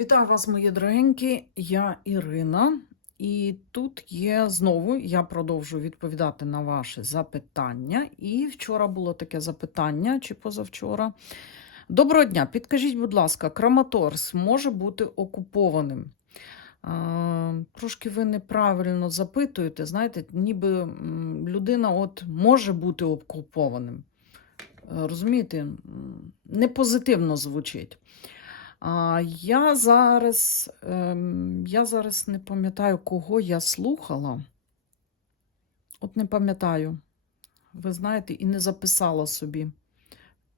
Вітаю вас, мої дорогенькі. Я Ірина, і тут є знову я продовжую відповідати на ваші запитання. І вчора було таке запитання, чи позавчора. Доброго дня, підкажіть, будь ласка, Краматорськ може бути окупованим? Трошки ви неправильно запитуєте, знаєте, ніби людина от може бути окупованим. Розумієте, не позитивно звучить. А, я зараз, ем, я зараз не пам'ятаю, кого я слухала. От не пам'ятаю. Ви знаєте, і не записала собі.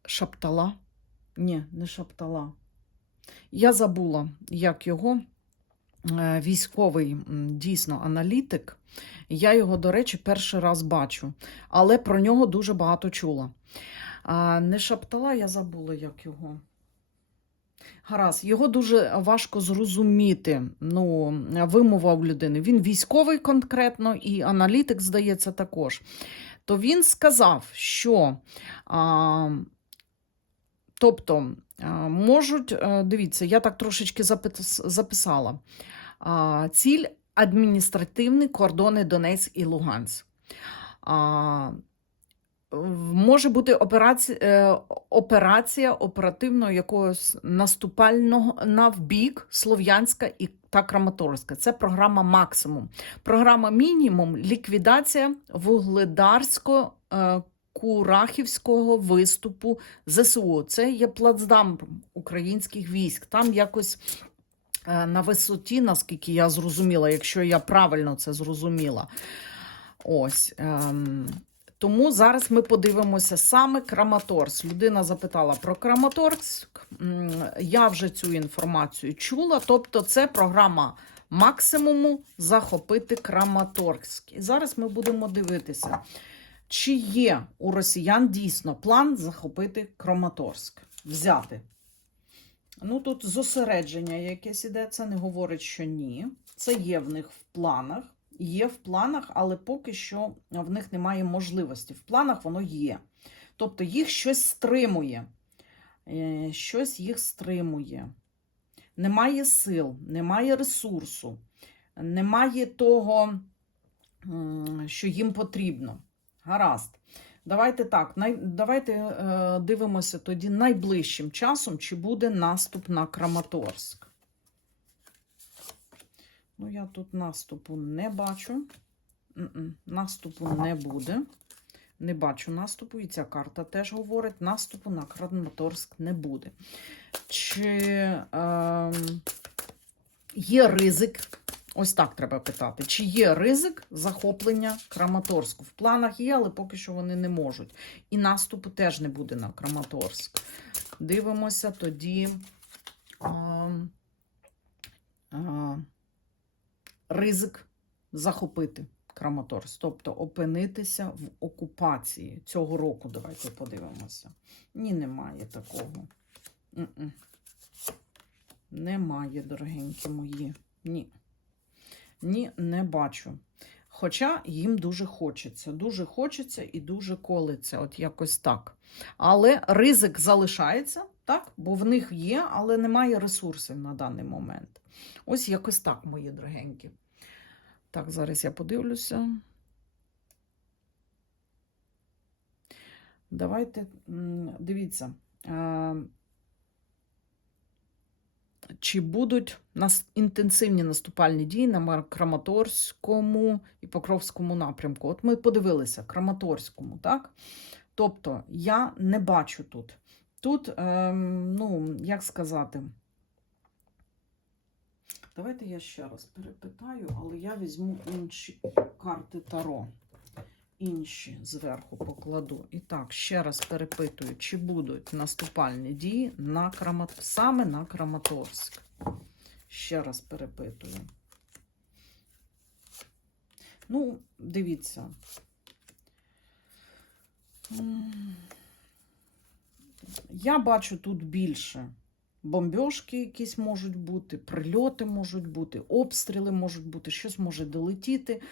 Шаптала? Ні, не шаптала. Я забула, як його е, військовий дійсно аналітик. Я його, до речі, перший раз бачу, але про нього дуже багато чула. Не шаптала, я забула, як його. Гаразд, його дуже важко зрозуміти. Ну, вимова у людини. Він військовий конкретно, і аналітик, здається, також. То він сказав, що а, тобто можуть, а, дивіться, я так трошечки запис, записала. А, ціль адміністративні кордони Донецьк і Луганськ. А, Може бути операція, е, операція оперативного якогось наступального навбік Слов'янська і та Краматорська. Це програма максимум. Програма мінімум ліквідація вугледарсько е, Курахівського виступу ЗСУ. Це є плацдарм українських військ. Там якось е, на висоті, наскільки я зрозуміла, якщо я правильно це зрозуміла. Ось. Ем, тому зараз ми подивимося саме Краматорськ. Людина запитала про Краматорськ. Я вже цю інформацію чула. Тобто, це програма максимуму захопити Краматорськ. І зараз ми будемо дивитися, чи є у росіян дійсно план захопити Краматорськ, взяти. Ну, тут зосередження якесь іде, це не говорить, що ні. Це є в них в планах. Є в планах, але поки що в них немає можливості. В планах воно є. Тобто їх щось стримує. Е, Щось їх стримує. Немає сил, немає ресурсу, немає того, що їм потрібно. Гаразд. Давайте так, давайте е, дивимося тоді найближчим часом, чи буде наступ на Краматорськ. Ну, я тут наступу не бачу. Наступу не буде. Не бачу наступу, і ця карта теж говорить: наступу на Краматорськ не буде. Чи ем, є ризик? Ось так треба питати. Чи є ризик захоплення Краматорську? В планах є, але поки що вони не можуть. І наступу теж не буде на Краматорськ. Дивимося тоді. ем, а, ризик захопити Краматорськ, тобто опинитися в окупації цього року. Давайте подивимося. Ні, немає такого. М-м. Немає, дорогенькі мої. Ні. Ні, не бачу. Хоча їм дуже хочеться, дуже хочеться і дуже колиться, от якось так. Але ризик залишається, так? Бо в них є, але немає ресурсів на даний момент. Ось якось так, мої дорогенькі. Так, зараз я подивлюся. Давайте дивіться. Чи будуть нас інтенсивні наступальні дії на Краматорському і Покровському напрямку? От ми подивилися Краматорському, так? Тобто я не бачу тут. Тут, ем, ну, як сказати, Давайте я ще раз перепитаю, але я візьму інші карти Таро. Інші зверху покладу. І так, ще раз перепитую, чи будуть наступальні дії на Крамат... саме на Краматорськ. Ще раз перепитую. Ну, дивіться. Я бачу тут більше. Бомбьошки якісь можуть бути, прильоти можуть бути, обстріли можуть бути, щось може долетіти,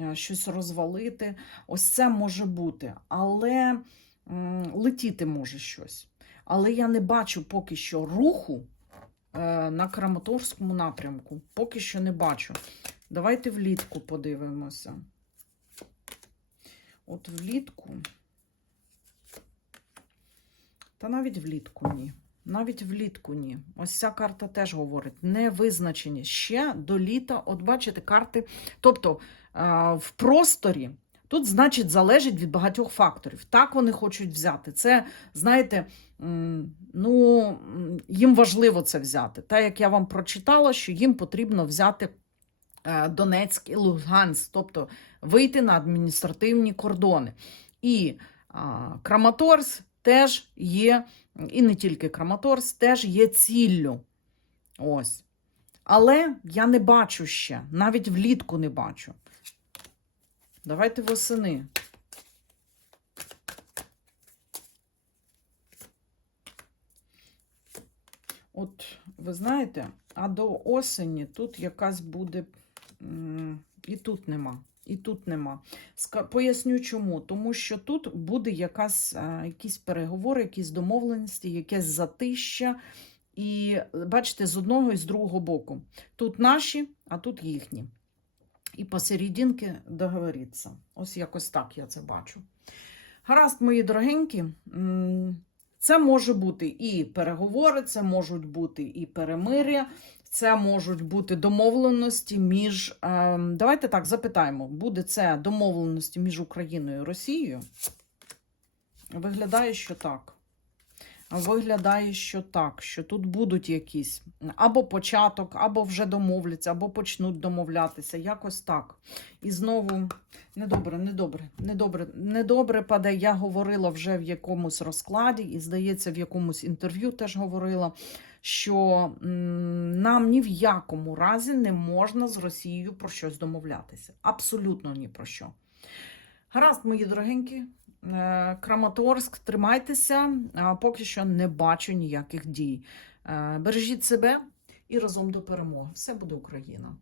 е, щось розвалити. Ось це може бути. Але летіти може щось. Але я не бачу поки що руху е, на Краматорському напрямку. Поки що не бачу. Давайте влітку подивимося. От влітку. Та навіть влітку ні. Навіть влітку ні. Ось ця карта теж говорить. Невизначені. Ще до літа, от бачите, карти. Тобто е, в просторі тут, значить, залежить від багатьох факторів. Так вони хочуть взяти. Це, знаєте, ну, їм важливо це взяти. Так як я вам прочитала, що їм потрібно взяти е, Донецьк і Луганськ, тобто вийти на адміністративні кордони. І Краматорськ теж є, і не тільки Краматорськ, теж є ціллю. Ось. Але я не бачу ще, навіть влітку не бачу. Давайте восени. От, ви знаєте, а до осені тут якась буде. І тут нема. І тут нема. Поясню чому. Тому що тут буде якась, якісь переговори, якісь домовленості, якесь затища. І бачите, з одного і з другого боку. Тут наші, а тут їхні. І посерединки договориться. Ось якось так я це бачу. Гаразд, мої дорогенькі, це може бути і переговори, це можуть бути і перемир'я, це можуть бути домовленості між. Е, давайте так запитаємо: буде це домовленості між Україною і Росією? Виглядає, що так. Виглядає, що так, що тут будуть якісь або початок, або вже домовляться, або почнуть домовлятися. Якось так. І знову недобре, недобре, недобре, недобре паде. Я говорила вже в якомусь розкладі, і, здається, в якомусь інтерв'ю теж говорила, що нам ні в якому разі не можна з Росією про щось домовлятися. Абсолютно ні про що. Гаразд, мої дорогенькі. Е, Краматорськ, тримайтеся, а поки що не бачу ніяких дій. Е, Бережіть себе і разом до перемоги. Все буде Україна.